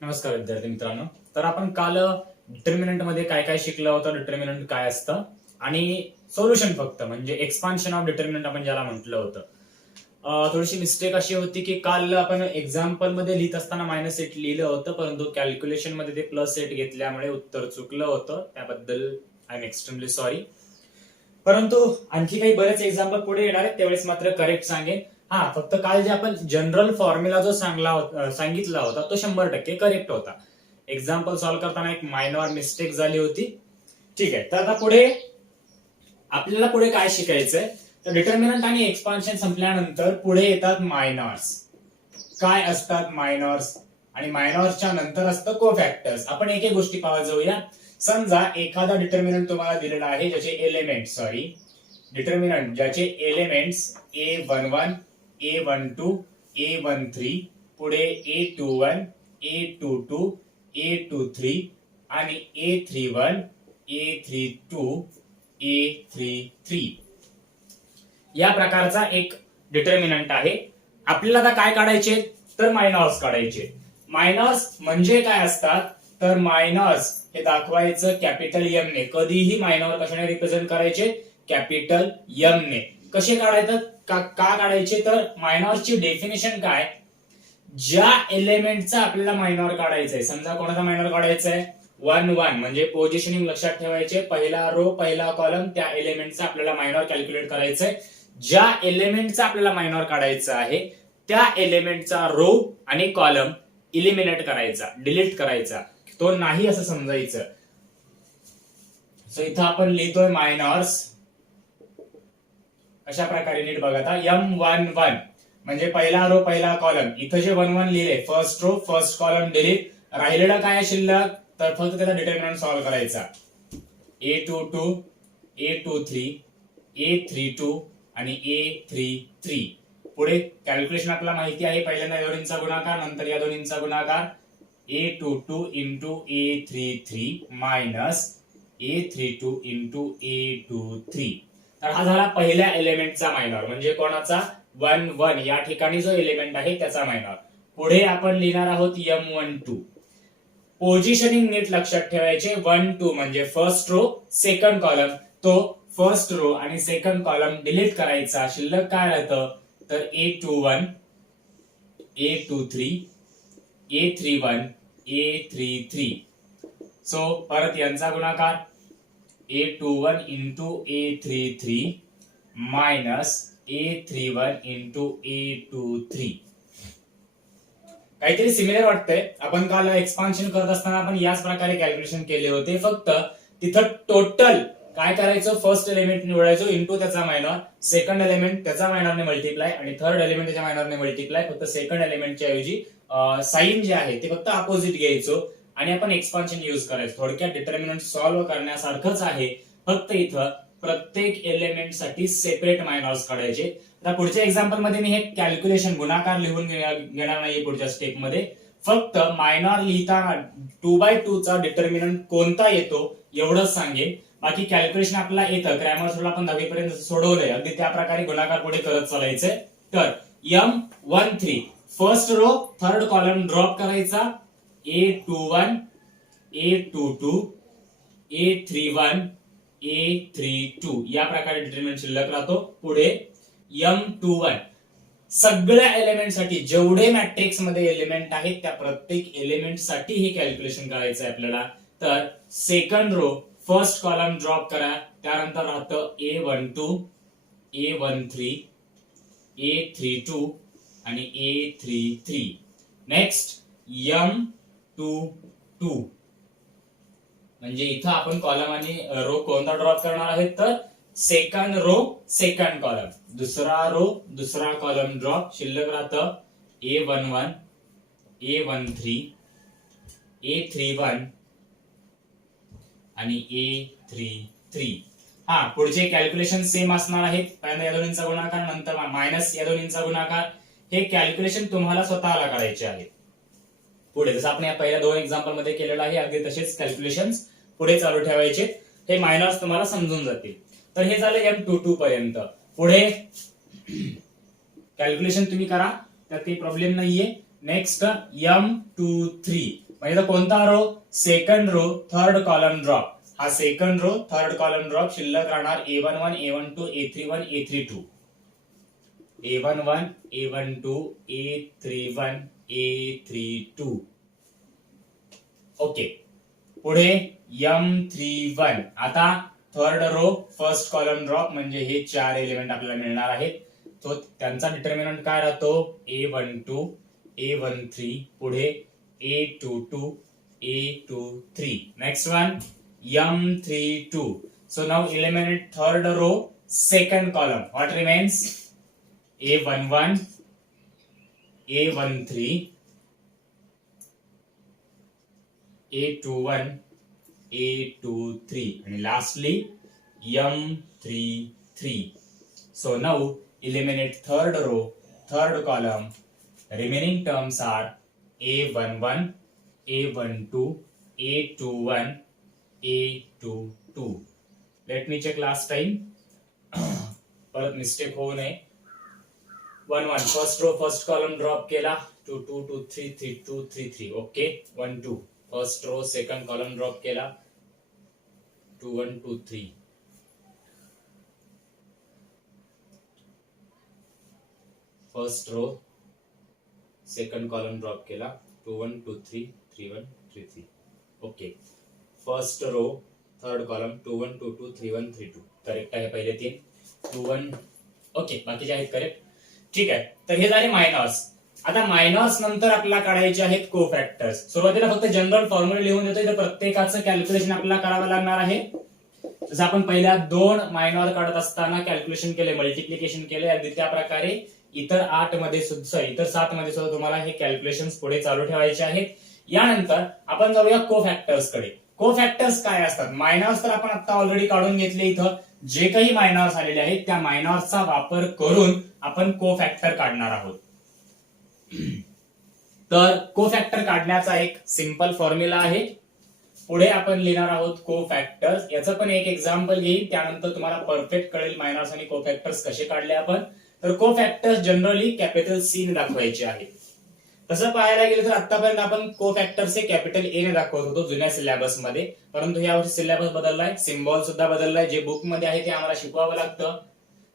नमस्कार विद्यार्थी मित्रांनो. तर आपण काल डिटर्मिनंट मध्ये काय काय शिकलो होतं, डिटर्मिनंट काय असतं आणि सोल्युशन फक्त म्हणजे एक्सपान्शन ऑफ डिटर्मिनंट आपण ज्याला म्हटलं होतं. थोडीशी मिस्टेक अशी होती की काल आपण एक्झाम्पल मध्ये लिहित असताना -8 लिहिलं होतं, परंतु कॅल्क्युलेशन मध्ये ते +8 घेतल्यामुळे उत्तर चुकलं होतं. त्याबद्दल आय एम एक्स्ट्रीमली सॉरी. परंतु आणखी काही बरेच एक्झाम्पल पुढे येणार आहेत, त्यावेळेस मात्र करेक्ट सांगेन. हा, फक्त काल जे आपण जनरल फॉर्म्युला जो सांगितला होता तो 100% करेक्ट होता. एक्झाम्पल सॉल्व्ह करताना एक मायनॉर मिस्टेक झाली होती. ठीक आहे, तर आता आपल्याला पुढे काय शिकायचंय, तर डिटर्मिनंट आणि एक्सपान्शन संपल्यानंतर पुढे येतात मायनॉर्स. काय असतात मायनॉर्स? आणि मायनॉर्सच्या नंतर असतं कोफॅक्टर्स. आपण एक एक गोष्टी पाहत जाऊया. समजा एखादा डिटर्मिनंट तुम्हाला दिलेला आहे ज्याचे डिटर्मिनंट ज्याचे एलिमेंट्स A11, A12, A13, पुढे A21, A22, A23 आणि A31, A32, A33 या प्रकारचा एक डिटर्मिनंट आहे. आपल्याला आता काय काढायचे, तर मायनॉर्स काढायचे. मायनॉर्स म्हणजे काय असतात, तर मायनॉर्स हे दाखवायचं कॅपिटल एम ने. कधीही मायनॉर कशाने रिप्रेझेंट करायचे, कॅपिटल एम ने. कसे काढायचं, का काढायचे, तर मायनॉरची डेफिनेशन काय, ज्या एलिमेंटचा आपल्याला मायनॉर काढायचंय. समजा कोणाचा मायनॉर काढायचा आहे, 1 1 म्हणजे पोझिशनिंग लक्षात ठेवायचे, पहिला रो पहिला कॉलम, त्या एलिमेंटचा आपल्याला मायनॉर कॅल्क्युलेट करायचंय. ज्या एलिमेंटचा आपल्याला मायनॉर काढायचा आहे त्या एलिमेंटचा रो आणि कॉलम इलिमिनेट करायचा, डिलीट करायचा, तो नाही असं समजायचं. सो इथं आपण लिहितोय मायनॉर्स अशा प्रकारे. नीट बघा आता, M11 म्हणजे पहिला रो पहिला कॉलम. इथं जे 1 1 लिहिले, first row first column delete. राहिलेलं काय शिल्लक, तर फक्त त्याचा डिटर्मिनंट सॉल्व्ह करायचा. A22, A23, A32 आणि A33. पुढे कॅल्क्युलेशन आपल्याला माहिती आहे, पहिल्यांदा या दोन्हींचा गुणाकार, नंतर या दोन्हींचा गुणाकार. A22 into A33 minus A32 into A23. तर हा झाला पहिल्या एलिमेंटचा मायनॉर, म्हणजे कोणाचा, 1 1 या ठिकाणी जो एलिमेंट आहे त्याचा मायनॉर. पुढे आपण लिहिणार आहोत M12. पोझिशनिंग नीट लक्षात ठेवायचे. 1 2 म्हणजे फर्स्ट रो सेकंड कॉलम, तो फर्स्ट रो आणि सेकंड कॉलम डिलीट करायचा. शिल्लक काय राहतं, तर A21, A23, A31, A33. So परत यांचा गुणाकार, A21 into A33 minus A31 into A23. काहीतरी सिमिलर वाटतंय. आपण काल एक्सपान्शन करत असताना आपण याच प्रकारे कॅल्क्युलेशन केले होते. फक्त तिथं टोटल काय करायचं, फर्स्ट एलिमेंट निवडायचो इंटू त्याचा मायनॉर, सेकंड एलिमेंट त्याचा मायनॉरने मल्टिप्लाय आणि थर्ड एलिमेंट त्याच्या मायनॉरने मल्टिप्लाय. फक्त सेकंड एलिमेंटच्या ऐवजी साइन जे आहे ते फक्त अपोजिट घ्यायचो आणि आपण एक्सपान्शन यूज करायचो. थोडक्यात डिटर्मिनंट सॉल्व्ह करण्यासारखंच आहे, फक्त इथं प्रत्येक एलिमेंट साठी सेपरेट मायनॉर्स काढायचे. आता पुढच्या एक्झाम्पल मध्ये मी हे कॅल्क्युलेशन गुणाकार लिहून घेणार नाही पुढच्या स्टेप मध्ये. फक्त मायनॉर लिहिताना 2/2 चा डिटर्मिनंट कोणता येतो एवढंच सांगेन. बाकी कॅल्क्युलेशन आपल्याला येतं, ग्रॅमर रूल आपण 10वी पर्यंत सोडवलंय, अगदी त्या प्रकारे गुणाकार पुढे करत चालायचंय. तर M13 first row third column drop करायचा, A21, A22, A31, A32 या प्रकारे डिटर्मिनंट शिल्लक राहतो. पुढे M21 सगळ्या एलिमेंट साठी, जेवढे मॅट्रिक्स मध्ये एलिमेंट आहेत त्या प्रत्येक एलिमेंट साठी हे कॅल्क्युलेशन करायचं आहे आपल्याला. तर second row first column drop करा, त्यानंतर राहतं A12, A13, A32 आणि A33. नेक्स्ट M22 म्हणजे इथं आपण कॉलम आणि रो कोणता ड्रॉप करणार आहेत, तर सेकंड रो सेकंड कॉलम, दुसरा रो दुसरा कॉलम ड्रॉप. शिल्लक राहतं A11, A13, A31 आणि A33. हा, पुढचे कॅल्क्युलेशन सेम असणार आहेत. पहिल्यांदा या दोन्हींचा गुणाकार, नंतर मायनस या दोन्हींचा गुणाकार. हे कॅल्क्युलेशन तुम्हाला स्वतःला करायचे आहे. पुढे जसं आपण या पहिल्या 2 एक्झाम्पल मध्ये केलेलं आहे, अगदी तसेच कॅल्क्युलेशन पुढे चालू ठेवायचे. हे मायनॉर्स तुम्हाला समजून जातील. तर हे झालं M22 पर्यंत. पुढे कॅल्क्युलेशन तुम्ही करा, तर काही प्रॉब्लेम नाहीये. नेक्स्ट M23 म्हणजे कोणता row? Second row third column drop. हा second row third column drop शिल्लक राहणार A11 A12 A31 A32 A11 A12 A31 A32. Okay. पुढे M31. आता third row first column drop म्हणजे हे 4 एलिमेंट आपल्याला मिळणार आहेत. तो त्यांचा डिटर्मिनंट काय राहतो? A12 A13. पुढे A22 A23. Next one M32. So now eliminate third row second column. What remains? A11 A13 A21 A23 and lastly M33. So now eliminate third row third column. Remaining terms are A11 A12 A21 A22. Let me check last time. परत mistake होऊ नये. 1 1 first row first column drop केला. 2 2 2 3 3 2 3 3. Okay. 1 2 first row second column drop केला. 2 1 2 3. First row second column drop केला. 2 1 2 3 3 1 3 3. Okay. First row third column 2 1 2 2 3 1 3 2. Correct आहे पहिले 3. 2 1. Okay. बाकीचे आहेत करेक्ट. ठीक आहे. तर हे झाले मायनॉर्स. आता मायनॉर्स नंतर आपल्याला काढायचे आहेत कोफॅक्टर्स. सुरुवातीला फक्त जनरल फॉर्म्युला लिहून देतोय, तर प्रत्येकाचं कॅल्क्युलेशन आपल्याला करावं लागणार आहे. जसं आपण पहिल्या 2 मायनॉर काढत असताना कॅल्क्युलेशन केले, मल्टिप्लिकेशन केले, अगदी त्या प्रकारे इतर 8 मध्ये सुद्धा इतर 7 मध्ये सुद्धा तुम्हाला हे कॅल्क्युलेशन पुढे चालू ठेवायचे आहेत. यानंतर आपण जाऊया कोफॅक्टर्स कडे. कोफॅक्टर्स काय असतात? मायनॉर्स तर आपण आता ऑलरेडी काढून घेतले. इथं जे काही मायनॉर्स आलेले आहेत त्या मायनॉर्सचा वापर करून आपण कोफॅक्टर काढणार आहोत. तर कोफॅक्टर काढण्याचा एक सिंपल फॉर्म्युला आहे. पुढे आपण लिहिणार आहोत कोफॅक्टर्स. याचं पण एक एक्झाम्पल घेईन, त्यानंतर तुम्हाला परफेक्ट कळेल मायनॉर्स आणि कोफॅक्टर्स कसे काढले आपण. तर कोफॅक्टर्स जनरली कॅपिटल सी ने दाखवायचे आहेत. तसं पाहायला गेलं तर आतापर्यंत आपण कोफॅक्टर्स हे कॅपिटल ए ने दाखवत होतो जुन्या सिलेबस मध्ये, परंतु यावर्षी सिलेबस बदललाय, सिम्बॉल सुद्धा बदललाय. जे बुक मध्ये आहे ते आम्हाला शिकवावं लागतं.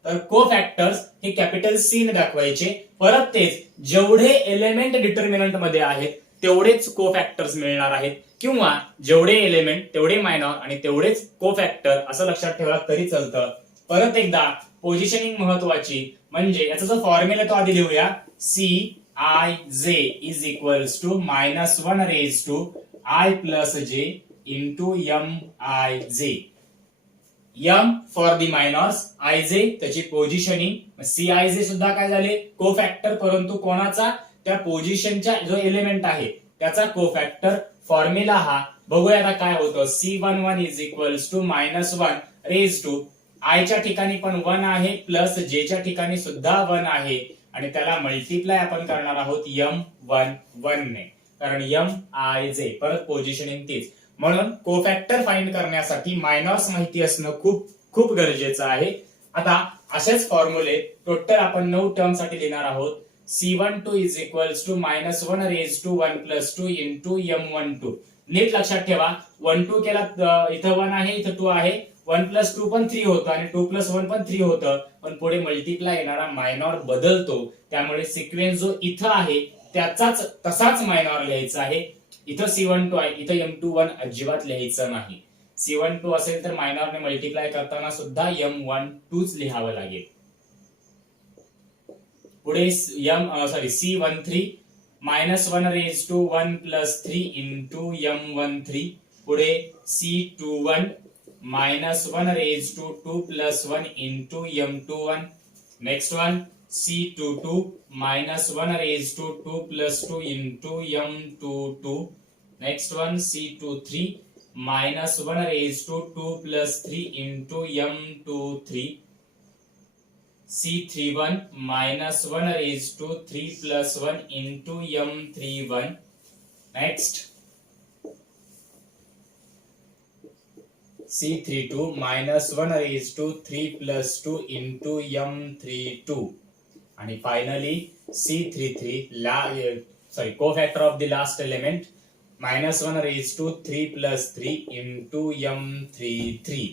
तर कोफॅक्टर्स हे कॅपिटल सी ने दाखवायचे. परत तेच जेवढे एलिमेंट डिटर्मिनंट मध्ये आहेत तेवढेच कोफॅक्टर्स मिळणार आहेत, किंवा जेवढे एलिमेंट तेवढे मायनॉर आणि तेवढेच कोफॅक्टर असं लक्षात ठेवला तरी चालतं. परत एकदा पोझिशनिंग महत्वाची, म्हणजे याचा जो फॉर्म्युला तो आधी लिहूया. Cij is equals to -1 raised to I plus j into Mij. M for the minors, Ij त्याची पोझिशनिंग, Cij सुद्धा काय झाले? कोफॅक्टर, परंतु कोणाचा? त्या पोझिशनच्या जो एलिमेंट आहे त्याचा कोफॅक्टर. फॉर्म्युला हा बघूया आता काय होतं. C11 is equals to -1 raised to I च्या ठिकाणी पण 1 आहे, प्लस j च्या ठिकाणी सुद्धा 1 आहे, आणि त्याला मल्टिप्लाय आपण करणार आहोत M11 ने, कारण Mij परत पोझिशनिंग तीच. म्हणून कोफॅक्टर फाइंड करण्यासाठी मायनॉर्स माहिती असणं खूप खूप गरजेचं आहे. आता असेच फॉर्म्युले टोटल आपण 9 टर्म साठी लिहिणार आहोत. C12 is equals to -1 raised to 1 plus 2 into M12. नीट लक्षात ठेवा, 1 2 केला, इथं 1 आहे, इथं 2 आहे. 1 plus 2 पण 3 होतं आणि 2 plus 1 पण 3 होतं, पण पुढे मल्टिप्लाय येणारा मायनॉर बदलतो. त्यामुळे सिक्वेन्स जो इथं आहे त्याचाच तसाच मायनॉर लिहायचा आहे. इथं C12 आहे, इथं M21 अजिबात लिहायचं नाही. C12 असेल तर मायनॉरने मल्टिप्लाय करताना सुद्धा M12च लिहावं लागेल. पुढे C13 -1 raised to 1 plus 3 into M13. पुढे C21 -1 raised to 2 plus 1 into M21. Next one C22 -1 raised to 2 plus 2 into M22. Next one C23 -1 raised to 2 plus 3 into M23. C31 -1 raised to 3 plus 1 into M31. Next C32 -1 raised to 3 plus 2 into M32. आणि finally C33 cofactor of the last element -1 raise to 3 plus 3 into M33.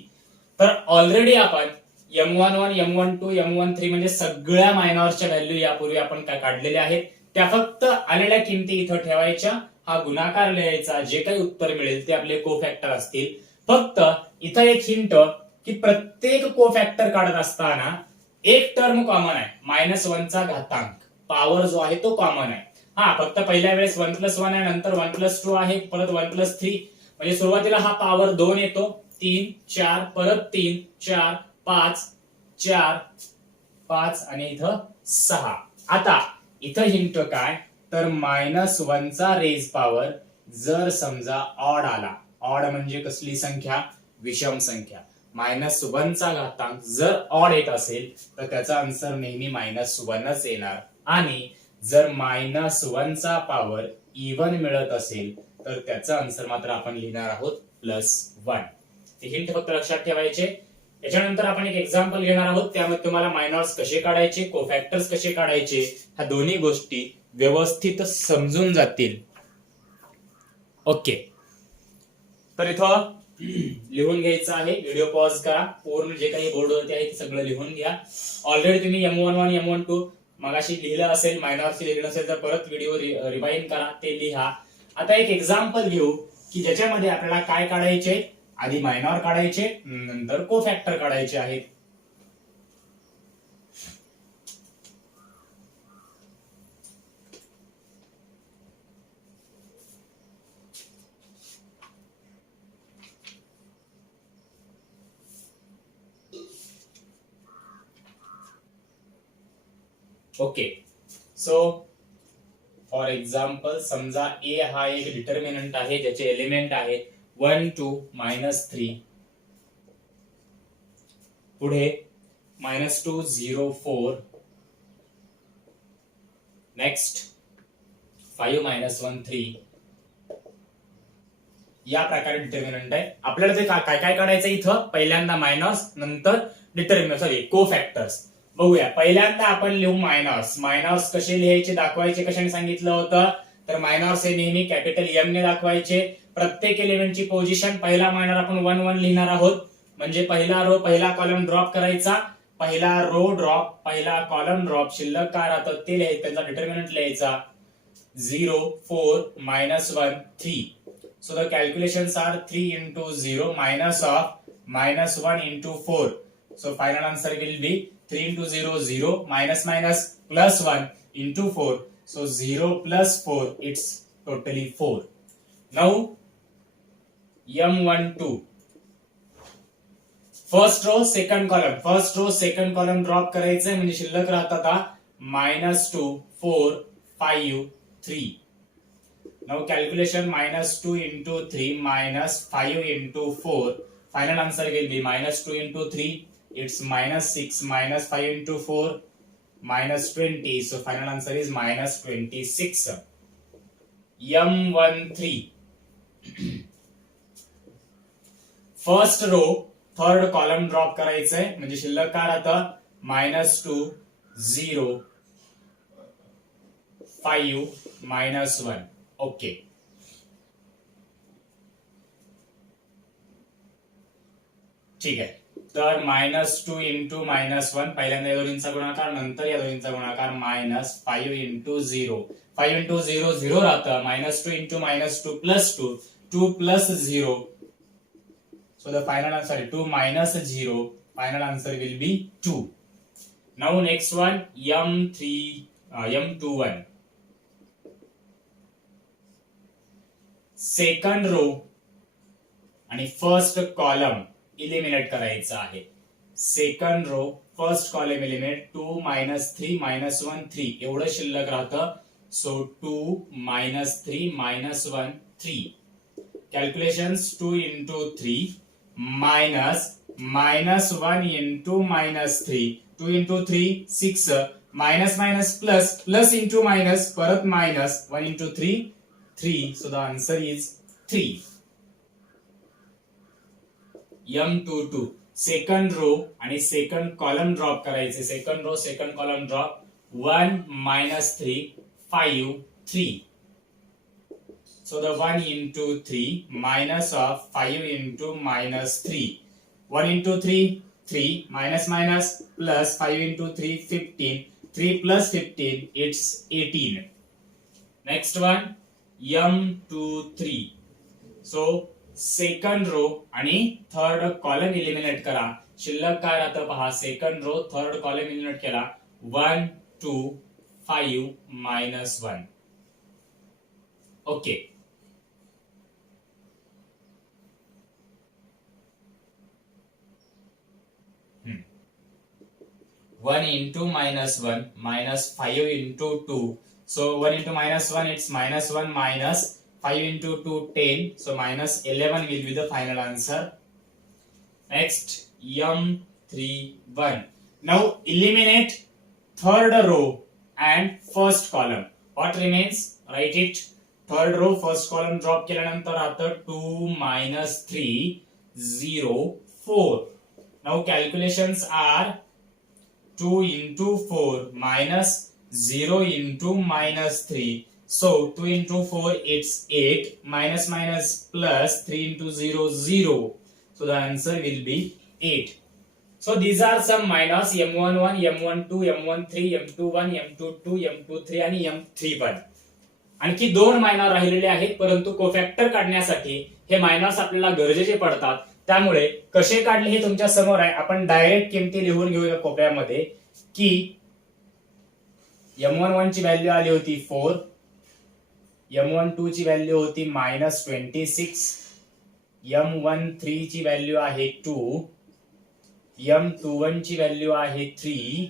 तर already आपण M11, M12, M13 म्हणजे सगळ्या मायनॉर्सच्या value यापूर्वी आपण काय काढलेल्या आहेत, त्या फक्त आलेल्या किमती इथं ठेवायच्या, हा गुणाकार लिहायचा, जे काही उत्तर मिळेल ते आपले कोफॅक्टर असतील. फक्त इथं एक हिंट की प्रत्येक कोफॅक्टर काढत असताना एक टर्म कॉमन आहे, -1चा घातांक, पॉवर जो आहे तो कॉमन आहे. हा फक्त पहिल्या वेळेस 1+1 आहे, नंतर 1+2 आहे, परत 1+3, म्हणजे सुरुवातीला हा पॉवर 2 येतो, 3, 4, परत 3, 4, 5, 4, 5 आणि इथं 6. आता इथं हिंट काय, तर -1चा रेज पॉवर जर समजा ऑड आला, ऑड म्हणजे कसली संख्या, विषम संख्या, -1चा घातांक जर ऑड येत असेल तर त्याचा आन्सर नेहमी -1च येणार. आणि जर -1चा पॉवर इव्हन मिळत असेल तर त्याचा आन्सर मात्र आपण लिहिणार आहोत +1. हे हिंट फक्त लक्षात ठेवायचे. याच्यानंतर आपण एक एक्झाम्पल घेणार आहोत, त्यामध्ये तुम्हाला मायनॉर्स कसे काढायचे, कोफॅक्टर्स कसे काढायचे, ह्या दोन्ही गोष्टी व्यवस्थित समजून जातील. ओके, तर इथं लिहून घ्यायचं आहे. व्हिडिओ पॉज करा, पूर्ण जे काही बोर्डवरती आहे ते सगळं लिहून घ्या. ऑलरेडी तुम्ही M11, M12 मगाशी लिहिलं असेल, मायनॉर्स लिहिलं असेल तर परत व्हिडिओ रिवाइंड करा, ते लिहा. आता एक एक्झाम्पल घेऊ की ज्याच्यामध्ये आपल्याला काय काढायचे, आधी मायनॉर काढायचे, नंतर कोफॅक्टर काढायचे आहेत. ओके, सो फॉर एक्झाम्पल समजा ए हा एक डिटर्मिनंट आहे ज्याचे एलिमेंट आहे 1, 2, -3, पुढे -2, 0, 4, नेक्स्ट 5, -1, 3, या प्रकारे डिटर्मिनंट आहे. आपल्याला ते काय काय काढायचं इथं, पहिल्यांदा मायनॉर्स, नंतर डिटर्मिनंट, सॉरी कोफॅक्टर्स. बघूया, पहिल्यांदा आपण लिहू मायनॉर्स. मायनॉर्स कसे लिहायचे, दाखवायचे कशाने सांगितलं होतं, तर मायनॉर्स हे नेहमी कॅपिटल M ने दाखवायचे. प्रत्येक एलिमेंटची पोझिशन, पहिला मायनॉर आपण 1, 1 लिहिणार आहोत, म्हणजे पहिला रो पहिला कॉलम ड्रॉप करायचा, पहिला रो ड्रॉप, पहिला कॉलम ड्रॉप, शिल्लक काय राहतं ते लिहायचं, त्याचा डिटर्मिनंट लिहायचा 0, 4, -1, 3. So the calculations are 3 into 0 minus of -1 into 4. So final answer will be 3 into 0, 0, minus minus plus 1 into 4. So 0 plus 4, it's totally 4. Now M12. First row, second column. First row, second column drop करायचंय, म्हणजे शिल्लक राहतात -2, 4, 5, 3. Now calculation -2 into 3 minus 5 into 4. Final answer will be -2 into 3. It's -6 minus 5 into 4 -20. So final answer is -26. M13. First row third column drop करायचंय, म्हणजे शिल्लक काय राहतं -2, 0, 5, -1. Okay, ठीक आहे. तर -2 इंटू -1, पहिल्यांदा या दोन्हींचा गुणाकार, नंतर या दोन्हींचा गुणाकार, -5 इंटू 0. 5 इंटू 0, 0 राहतं, -2 into -2 plus 2, 2 plus 0. So the final answer, 2 minus 0, final answer will be 2. Now next one, M21. Second row आणि फर्स्ट कॉलम इलिमिनेट करायचं आहे. Second row first column eliminate, 2 -3 -1 3 एवढं शिल्लक राहतं. So 2 -3 -1 3. Calculations 2 into 3 minus -1 into -3, 2 into 3 6, minus minus plus, plus into minus, परत minus, 1 into 3 3. So the answer is 3. M22 second row आणि second column drop करायचे. Second row second column drop, 1 -3 5 3. So the 1 into 3 minus of 5 into minus 3. 1 into 3, 3 minus minus plus 5 into 3, 15. 3 plus 15, it's 18. Next one, m23. So second row आणि third column eliminate करा. शिल्लक काय राहतं पहा. Second row third column eliminate केला. 1 2 5 minus 1. Okay. 1 into minus 1 minus 5 into 2. So 1 into minus 1, it's minus 1 minus 5 into 2, 10. So minus 11 will be the final answer. Next, m31. Now eliminate third row and first column. What remains? Write it. Third row, first column drop केल्यानंतर आता 2 minus 3, 0, 4. Now calculations are 2 into 4 minus 0 into minus 3. So 2 into 4, it's 8. Minus minus plus 3 into 0, 0. So the answer will be 8. So these are some minors m11, m12, m13, m21, m22, m23 आणि m31. आणखी दोन minor राहिलेले आहेत, परंतु कोफॅक्टर काढण्यासाठी हे minors आपल्याला गरजेचे पडतात. त्यामुळे कसे काढले हे तुमच्या समोर आहे. आपण डायरेक्ट किमती लिहून घेऊया कोप्यामध्ये की m11 ची व्हॅल्यू आली होती 4, m12 ची व्हॅल्यू होती -26, m13 ची व्हॅल्यू आहे 2, m21 ची व्हॅल्यू आहे 3,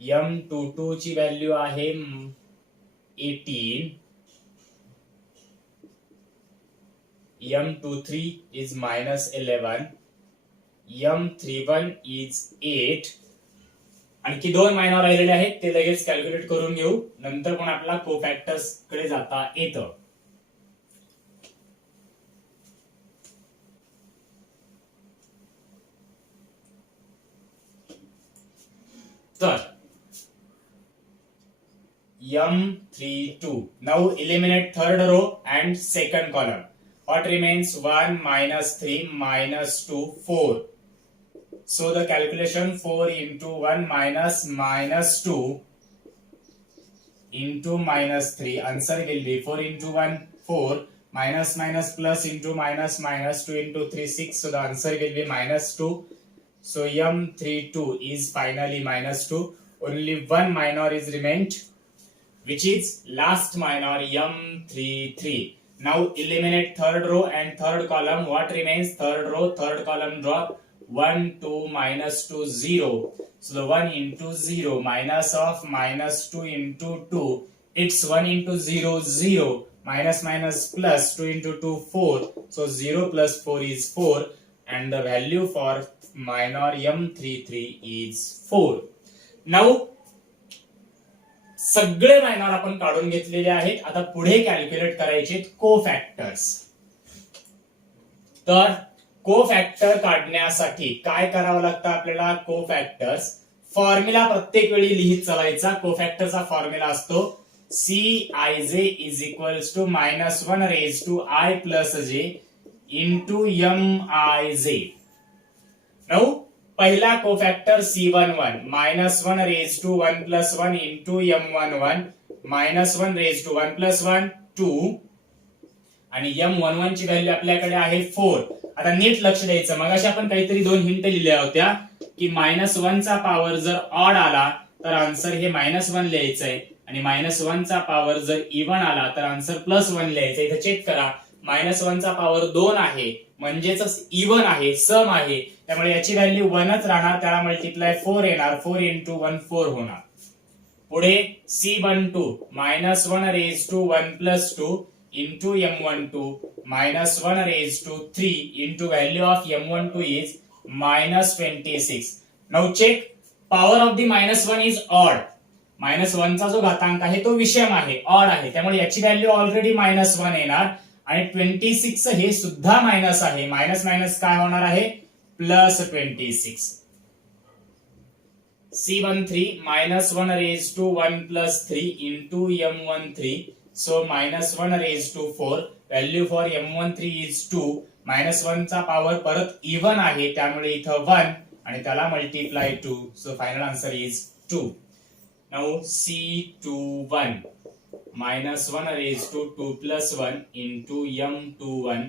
m22 ची व्हॅल्यू आहे 18, m23 is -11, m31 is 8. आणखी दोन मायनर राहिलेले आहेत, ते लगेच कॅल्क्युलेट करून घेऊ. नंतर पण आपल्याला कोफॅक्टर्स कडे जाता येतं. तर m32. Now eliminate third row and second column. What remains? 1 minus 3 minus 2, 4. So the calculation 4 into 1 minus 2 into minus 3. Answer will be 4 into 1, 4. Minus plus into minus 2 into 3, 6. So the answer will be -2. So m32 is finally -2. Only one minor is remained, which is last minor, m33. Now eliminate third row and third column. What remains? Third row, third column drop. 1 2 -2 0. So the 1 into 0 minus of -2 into 2. It's 1 into 0 0. Minus plus 2 into 2 4. So 0 plus 4 is 4. And the value for minor m33 is 4. Now सगळे minor आपण काढून घेतलेले आहेत. आता पुढे calculate करायचे कोफॅक्टर्स. तर कोफॅक्टर काढण्यासाठी काय करावं लागतं आपल्याला? कोफॅक्टर्स फॉर्म्युला प्रत्येक वेळी लिहित चालायचा. कोफॅक्टरचा फॉर्म्युला असतो Cij is equals to -1 raised to I plus j into Mij. Now पहिला कोफॅक्टर C11 -1 raised to 1 plus 1 into M11 -1 raised to 1 plus 1 2 आणि M11 ची व्हॅल्यू आपल्याकडे आहे 4. आता नीट लक्ष द्यायचं. मगाशी आपण काहीतरी दोन हिंट लिहिल्या होत्या की -1 चा पॉवर जर ऑड आला तर आन्सर हे -1 लिहायचंय आणि -1 चा पॉवर जर इव्हन आला तर आन्सर +1 लिहायचंय. इथे चेक करा. -1 चा पॉवर 2 आहे म्हणजेच इव्हन आहे, सम आहे. त्यामुळे याची व्हॅल्यू 1च राहणार. त्याला मल्टिप्लाय 4 येणार. 4 into 1 4 होणार. पुढे C12 -1 raised to 1 plus 2 into M12 -1 raised to 3 into value of M12 is -26. Now check, power of the -1 is odd. -1 चा जो घातांक आहे तो विषम आहे, ऑड आहे. त्यामुळे याची व्हॅल्यू ऑलरेडी -1 येणार आणि 26 हे सुद्धा मायनस आहे. मायनस काय होणार आहे? +26. C13 -1 raised to 1 plus 3 into M13. So -1 raised to 4. Value for M13 is 2. -1 चा पॉवर परत इव्हन आहे त्यामुळे इथं 1 आणि त्याला multiply 2. So final answer is 2. Now C21 -1 raised to 2 plus 1 into M21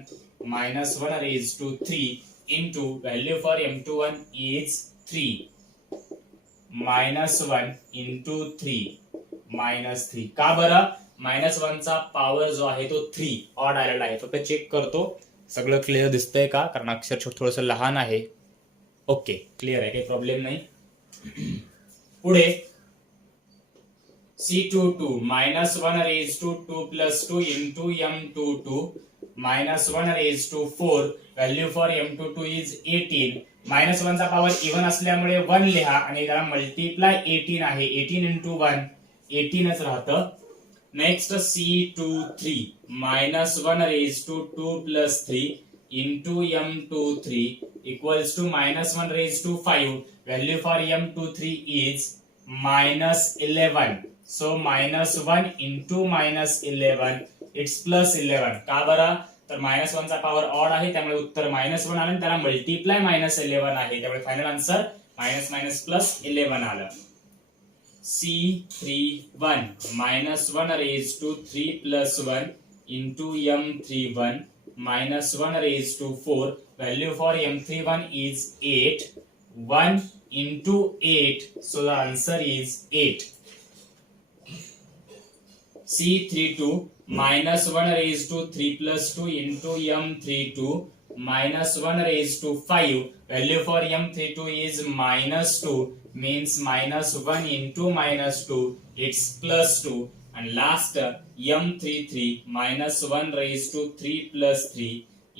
-1 raised to 3 into value for M21 is 3 -1 into 3 -3. का बरं? -1 चा पॉवर जो आहे तो 3 ऑड आलेला आहे. फक्त चेक करतो सगळं क्लिअर दिसतंय का, कारण अक्षर थोडंसं लहान आहे. ओके, क्लिअर आहे, काही प्रॉब्लेम नाही. पुढे C22 -1 raised to 2 plus 2 into M22 -1 raised to 4. Value for M22 is 18. -1 चा पॉवर इव्हन असल्यामुळे 1 लिहा आणि त्याला मल्टिप्लाय 18 आहे. 18 into 1 18च राहतं. Next C23 -1 raised to 2 plus 3 into M23 equals to -1 raised to 5. Value for M23 is -11. So -1 into -11 it's +11. का बरं? तर -1 चा पॉवर ऑड आहे त्यामुळे उत्तर -1 आलं आणि त्याला मल्टिप्लाय -11 आहे त्यामुळे फायनल आन्सर -+11 आलं. C31 -1 raised to 3 plus 1 into M31 -1 raised to 4. Value for M31 is 8. 1 into 8. So the answer is 8. C32 -1 raised to 3 plus 2 into M32 -1 raised to 5. Value for M32 is -2. Means -1 into -2. It's +2. And last M33 -1 raised to 3 plus 3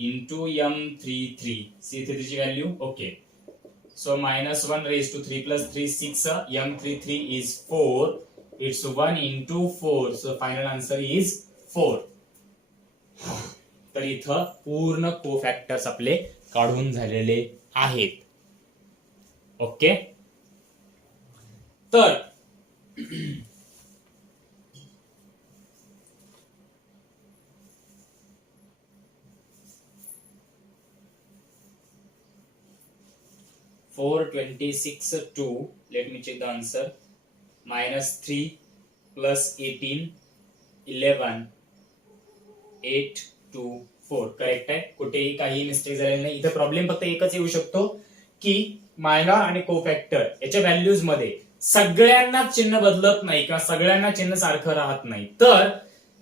into M33. C33 ची value okay. So -1 raised to 3 plus 3 6. M33 is 4. It's 1 into 4. So final answer is 4. तर इथं पूर्ण कोफॅक्टर्स आपले काढून झालेले आहेत. Okay, तर (426)(2). Let me check the answer. -3 plus 18 11 8 2 4. Correct आहे, कुठेही काही मिस्टेक झालेली नाही. इथे प्रॉब्लेम फक्त एकच येऊ शकतो की मायनॉर आणि कोफॅक्टर याच्या व्हॅल्यूज मध्ये सगळ्यांना चिन्ह बदलत नाही किंवा सगळ्यांना चिन्ह सारखं राहत नाही. तर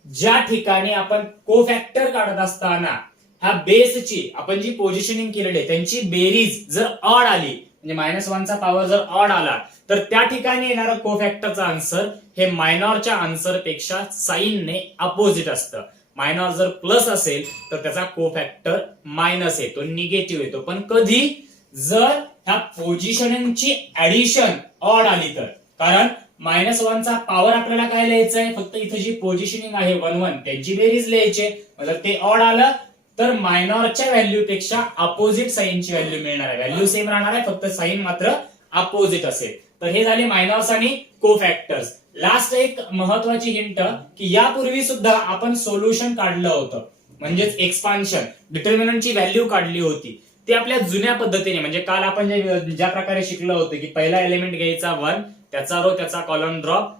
ज्या ठिकाणी आपण कोफॅक्टर काढत असताना ह्या बेसची आपण जी पोझिशनिंग केलेली आहे त्यांची बेरीज जर ऑड आली म्हणजे -1 चा पॉवर जर ऑड आला तर त्या ठिकाणी येणारा कोफॅक्टरचा आन्सर हे मायनॉरच्या आन्सर पेक्षा साईनने अपोजिट असतं. मायनॉर जर प्लस असेल तर त्याचा कोफॅक्टर मायनस येतो, निगेटिव्ह येतो. पण कधी जर ह्या पोझिशनिंगची ऍडिशन ऑड आली तर, कारण -1 चा पॉवर आपल्याला काय लिहायचंय, फक्त इथे जी पोझिशनिंग आहे 1 1 त्यांची बेरीज लिहायची. जर ते ऑड आलं तर मायनॉरच्या व्हॅल्यू पेक्षा अपोजिट साईनची व्हॅल्यू मिळणार आहे. व्हॅल्यू सेम राहणार आहे, फक्त साईन मात्र अपोजिट असेल. तर हे झाले मायनॉर्स आणि कोफॅक्टर्स. लास्ट एक महत्वाची हिंट की यापूर्वी सुद्धा आपण सोल्युशन काढलं होतं, म्हणजेच एक्सपान्शन डिटर्मिनंटची व्हॅल्यू काढली होती. ते आपल्या जुन्या पद्धतीने म्हणजे काल आपण ज्या प्रकारे शिकलो होतो की पहिला एलिमेंट घ्यायचा 1, त्याचा रो त्याचा कॉलम ड्रॉप,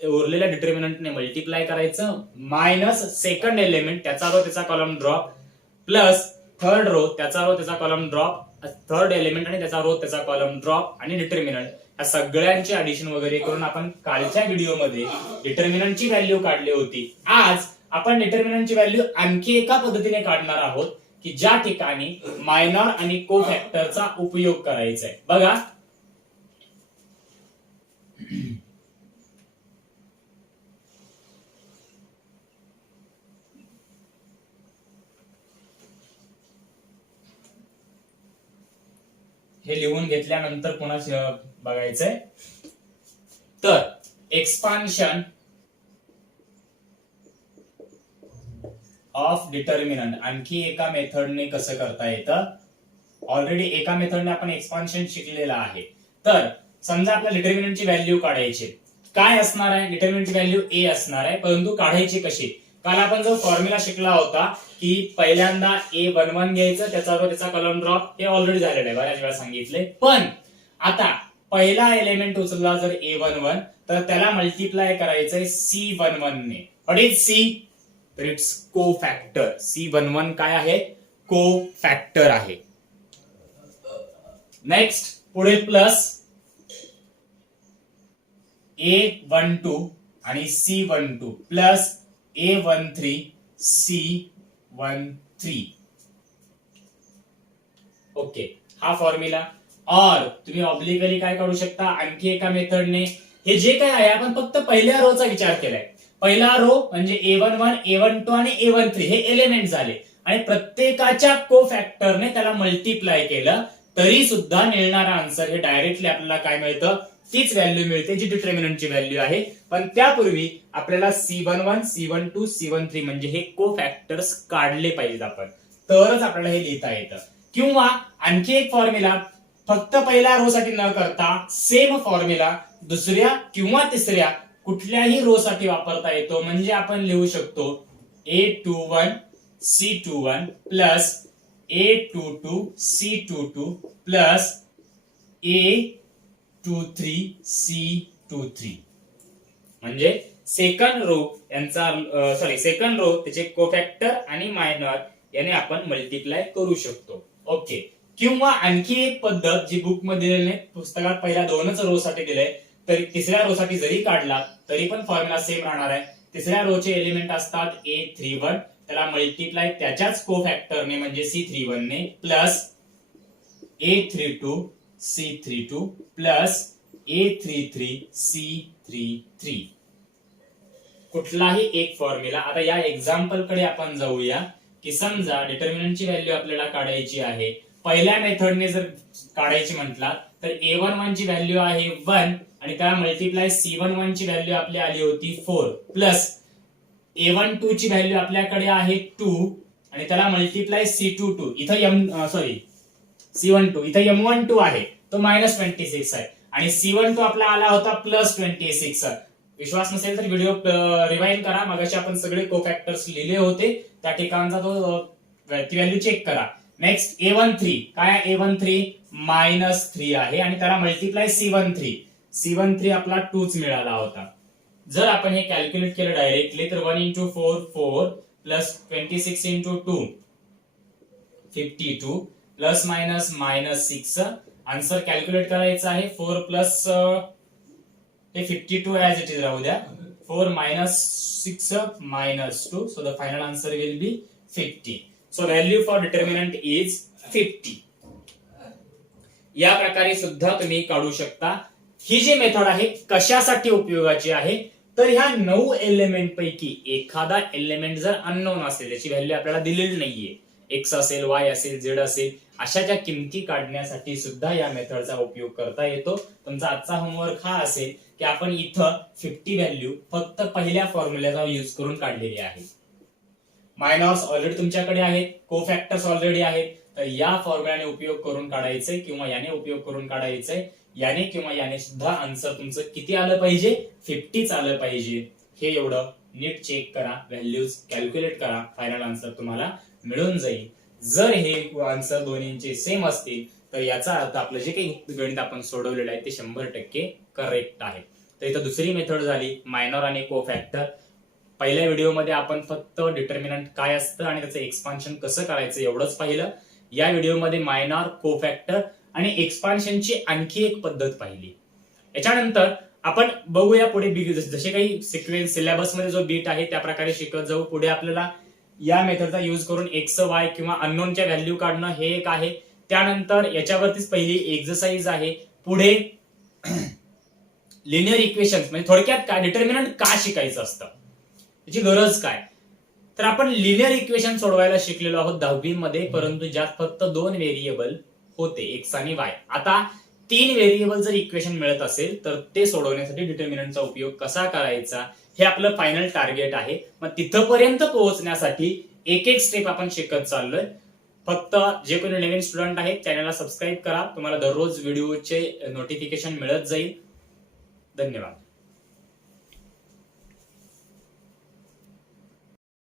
उरलेल्या डिटर्मिनंटने मल्टिप्लाय करायचं, मायनस सेकंड एलिमेंट त्याचा रो त्याचा column drop, plus third row त्याचा रो त्याचा कॉलम ड्रॉप, थर्ड एलिमेंट आणि त्याचा रो त्याचा कॉलम ड्रॉप आणि डिटर्मिनंट या सगळ्यांचे ऍडिशन वगैरे करून आपण कालच्या व्हिडिओमध्ये डिटर्मिनंटची व्हॅल्यू काढली होती. आज आपण डिटर्मिनंटची व्हॅल्यू आणखी एका पद्धतीने काढणार आहोत की ज्या ठिकाणी मायनॉर आणि कोफॅक्टरचा उपयोग करायचा आहे. बघा, हे लिहून घेतल्यानंतर पुन्हा बघायचंय. तर एक्सपान्शन ऑफ डिटर्मिनंट आणखी एका मेथडने कसं करता येतं. ऑलरेडी एका मेथडने आपण एक्सपान्शन शिकलेलं आहे. तर समजा आपल्या डिटर्मिनंटची व्हॅल्यू काढायची काय असणार आहे, डिटर्मिनंटची व्हॅल्यू ए असणार आहे, परंतु काढायची कशी. काल आपण जो फॉर्म्युला शिकला होता की पहिल्यांदा A11 घ्यायचं, त्याचा कॉलम ड्रॉप, हे ऑलरेडी झालेलं आहे, बऱ्याच वेळा सांगितलंय. पण आता पहिला एलिमेंट उचलला जर A11 तर त्याला मल्टिप्लाय करायचंय C11 ने. What is C? तर इट्स को फॅक्टर. C11 काय आहे? को फॅक्टर आहे. नेक्स्ट पुढे प्लस A12 आणि C12 plus A13 C13. Okay, हा फॉर्म्युला. और तुम्ही ऑब्लिकली काय काढू शकता, आणखी एका मेथडने. हे जे काय आहे आपण फक्त पहिल्या रो चा विचार केलाय. पहिला रो म्हणजे A11, A12 आणि A13 हे एलिमेंट झाले आणि प्रत्येकाच्या को फॅक्टरने त्याला मल्टिप्लाय केलं तरी सुद्धा मिळणारा आन्सर हे डायरेक्टली आपल्याला काय मिळतं, तीच व्हॅल्यू मिळते जी डिटर्मिनंटची व्हॅल्यू आहे. पण त्यापूर्वी आपल्याला C11, C12, C13 म्हणजे हे को फॅक्टर्स काढले पाहिजेत आपण, तरच आपल्याला हे लिहिता येतं. किंवा आणखी एक फॉर्म्युला, फक्त पहिल्या रो साठी न करता सेम फॉर्म्युला दुसऱ्या किंवा तिसऱ्या कुठल्याही रो साठी वापरता येतो. म्हणजे आपण लिहू शकतो A21 C21 plus A22 C22 plus A23 C23. म्हणजे सेकंड रो सेकंड रो त्याचे कोफॅक्टर आणि मायनर याने आपण मल्टिप्लाय करू शकतो. ओके. किंवा आणखी एक पद्धत जी बुक मध्ये दिलेली, पुस्तकात पहिल्या दोनच रो साठी दिलंय, तरी तिसऱ्या रो साठी जरी काढला तरी पण फॉर्म्युला सेम राहणार आहे. तिसऱ्या रो चे एलिमेंट असतात A31, त्याला मल्टिप्लाय त्याच्याच को फॅक्टरने म्हणजे C31 ने plus A32 C32 plus A33 C33. कुठलाही एक फॉर्म्युला. आता या एक्झाम्पल कडे आपण जाऊया की समजा डिटर्मिनंटची व्हॅल्यू आपल्याला काढायची आहे. पहिल्या मेथडने जर काढायची म्हटला तर A11 ची व्हॅल्यू आहे 1 आणि त्याला मल्टिप्लाय C11 ची व्हॅल्यू आपली आली होती 4 प्लस A12 ची व्हॅल्यू आपल्याकडे आहे 2 आणि त्याला मल्टिप्लाय C22 इथं C12 इथं M12 आहे तो -26 आहे आणि C12 आपला आला होता +26. विश्वास नसेल तर व्हिडिओ रिवाइंड करा, मगाशी आपण सगळे कोफॅक्टर्स लिहिले होते त्या ठिकाणचा तो ती व्हॅल्यू चेक करा. नेक्स्ट A13 काय, A13 -3 आहे आणि त्याला मल्टिप्लाय C13 आपला 2च मिळाला होता. जर आपण हे कॅल्क्युलेट केलं डायरेक्टली तर 1 × 4 4 plus 26 × 2 52 plus minus -6. Answer calculate करायचा आहे 4 प्लस हे 52 ऍज इट इज राहू द्या. 4 -6 -2 so the final answer will be 50. So value for determinant is 50. या प्रकारे सुद्धा तुम्ही काढू शकता. ही जी मेथड आहे कशासाठी उपयोगाची आहे तर ह्या 9 एलिमेंट पैकी एखादा एलिमेंट जर अननोन असेल, त्याची व्हॅल्यू आपल्याला दिलेली नाहीये, एक्स असेल, वाय असेल, झेड असेल, अशा ज्या किमती काढण्यासाठी सुद्धा या मेथडचा उपयोग करता येतो. तुमचा आजचा होमवर्क हा असेल की आपण इथं 50 व्हॅल्यू फक्त पहिल्या फॉर्म्युल्याचा यूज करून काढलेली आहे. मायनॉर्स ऑलरेडी तुमच्याकडे आहेत, कोफॅक्टर्स ऑलरेडी आहेत, तर या फॉर्म्युलाने उपयोग करून काढायचंय किंवा याने उपयोग करून काढायचंय. याने किंवा याने सुद्धा आन्सर तुमचं किती आलं पाहिजे, 50च आलं पाहिजे. हे एवढं नीट चेक करा, व्हॅल्यूज कॅल्क्युलेट करा, फायनल आन्सर तुम्हाला मिळून जाईल. जर हे आन्सर दोन्हींचे सेम असतील तर याचा अर्थ आपलं जे काही गणित आपण सोडवलेलं आहे ते 100% करेक्ट आहे. तर इथं दुसरी मेथड झाली मायनॉर आणि कोफॅक्टर. पहिल्या व्हिडिओमध्ये आपण फक्त डिटर्मिनंट काय असतं आणि त्याचं एक्सपान्शन कसं करायचं एवढंच पाहिलं. या व्हिडिओमध्ये मायनॉर, कोफॅक्टर आणि एक्सपान्शनची आणखी एक पद्धत पाहिली. याच्यानंतर आपण बघूया पुढे जसे काही सिक्वेन्स सिलेबस मध्ये जो बीट आहे त्या प्रकारे शिकत जाऊ. पुढे आपल्याला या मेथडचा यूज करून एक्स, वाय किंवा अननोनच्या व्हॅल्यू काढणं हे एक आहे. त्यानंतर याच्यावरतीच पहिली एक्सरसाइज आहे. पुढे लिनियर इक्वेशन्स म्हणजे थोडक्यात काय डिटर्मिनंट का शिकायचं असतं, त्याची गरज काय. तर आपण लिनियर इक्वेशन सोडवायला शिकलेलो आहोत 10वी मध्ये, परंतु ज्यात फक्त 2 व्हेरिएबल होते, एक्स आणि वाय. आता 3 व्हेरिएबल जर इक्वेशन मिळत असेल तर ते सोडवण्यासाठी डिटर्मिनंटचा उपयोग कसा करायचा हे आपलं फायनल टार्गेट आहे. मग तिथपर्यंत पोहोचण्यासाठी एक एक स्टेप आपण शिकत चाललोय. फक्त जे कोणी नवीन स्टुडंट आहेत चॅनलला सबस्क्राईब करा, तुम्हाला दररोज व्हिडिओचे नोटिफिकेशन मिळत जाईल. धन्यवाद.